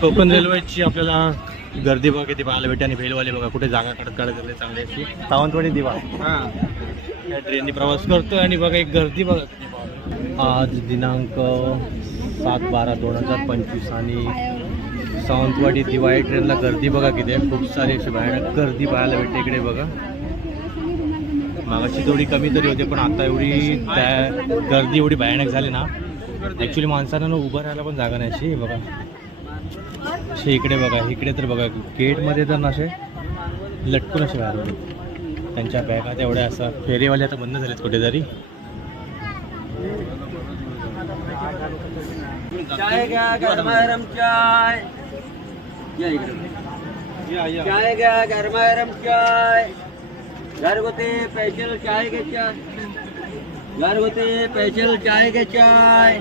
कोकण रेल्वेची आपल्याला गर्दी बघा किती पाहायला भेटते आणि भेलवाले बघा कुठे जागा काढत चांगली अशी सावंतवाडी दिवा या ट्रेननी प्रवास करतोय आणि बघा एक गर्दी बघा आज दिनांक 7/12/2025 आणि सावंतवाडी दिवा या ट्रेनला गर्दी बघा किती आहे. खूप सारी अशी भयानक गर्दी पाहायला भेटते इकडे बघा. मागाशी थोडी कमी तरी होते पण आता एवढी त्या गर्दी एवढी भयानक झाली ना ॲक्च्युली माणसांना उभं राहायला पण जागा नाही अशी बघा. असे इकडे बघा इकडे तर बघा गेटमध्ये तर ना असे लटकून असे बाहेर होते त्यांच्या बॅगा तेवढ्या असं फेरीवाले आता बंद झालेत कुठेतरी. चाय घ्या गरमागरम चाय. चाय घ्या गरमागरम चाय. घरगुती स्पेशल चाय घे चाय. घरगुती स्पेशल चाय घे चाय.